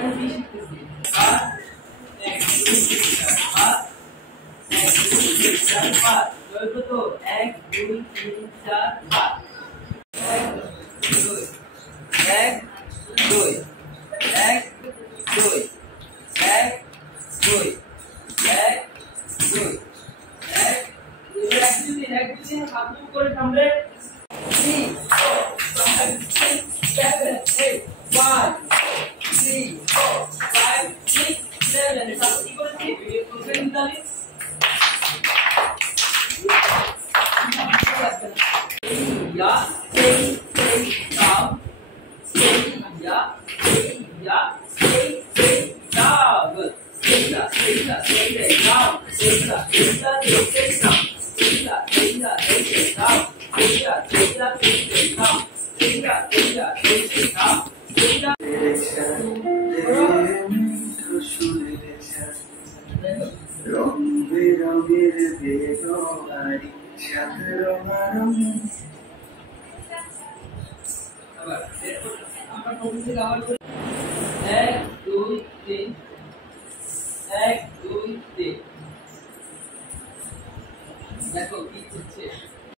এখন কি শিখতেছি আর 1 2 3 4 5 1 2 3 4 5 কত তো 1 2 3 4 5 1 2 1 2 1 2 1 2 1 2 1 2 হাত করে সামনে 3 4 5 6 7 8 5 3 4 5 6 7 সাথে কি করেছি ভিডিও প্রোগ্রাম দিলাম या stay calm stay या stay calm good stay calm stay calm stay calm stay calm stay calm stay calm stay calm stay calm stay calm আমরা প্রথমে ব্যবহার করি 1 2 3 1 2 3